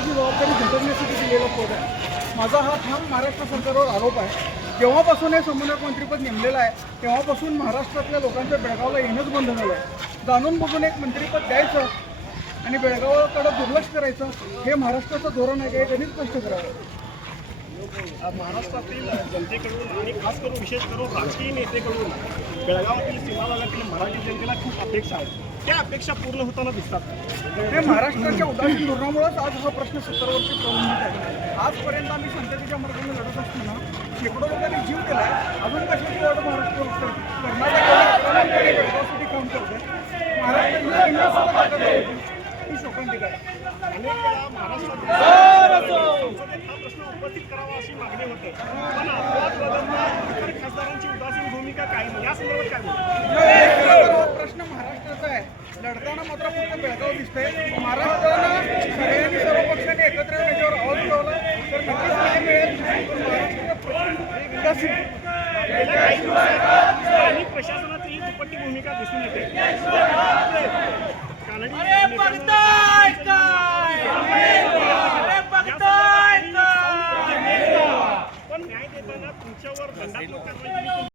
सरकारची जबाबदारी झटकण्यासाठी दिलेलं पद आहे. माझा हा ठाम महाराष्ट्र सरकारवर आरोप आहे. जेव्हापासून हे समन्वयक मंत्रिपद नेमलेलं आहे तेव्हापासून महाराष्ट्रातल्या लोकांचं बेळगावला येणंच बंद झालं आहे. जाणून बघून एक मंत्रिपद द्यायचं आणि बेळगावाकडे दुर्लक्ष करायचं हे महाराष्ट्राचं धोरण आहे. हे गणित स्पष्ट करावं. महाराष्ट्रातील जनतेकडून आणि खास करून विशेष करून राजकीय नेतेकडून बेळगावातील सीमा भागातील मराठी जनतेला खूप अपेक्षा आहेत. त्या अपेक्षा पूर्ण होताना दिसतात. हे महाराष्ट्राच्या उदासीन धोरणामुळेच आज हा प्रश्न 70 वर्ष प्रलंबित आहे. आजपर्यंत आम्ही शांततेच्या मार्गाने लढत असताना शेकडो लोकांनी जीव दिला आहे. अजून कशाची वाट महाराष्ट्र कर्नाटकासाठी काम करते. महाराष्ट्र ही शोकांतिका आहे. अनेक वेळा महाराष्ट्रात हा प्रश्न उपस्थित करावा अशी मागणी होते, पण अपवाद वगळता इतर खासदारांची उदासीन भूमिका काय नाही. या संदर्भात काय बोलतो? हा प्रश्न महाराष्ट्राचा आहे. लढताना मात्र फक्त बेळगाव दिसतंय. महाराष्ट्रानं सगळ्यांनी सर्व पक्षांनी एकत्र येऊन याच्यावर आवाज उठवला तर नक्कीच नाही मिळेल. गेल्या काही दिवसात स्थानिक प्रशासनाची ही दुपट्टी भूमिका दिसून येते. कानडी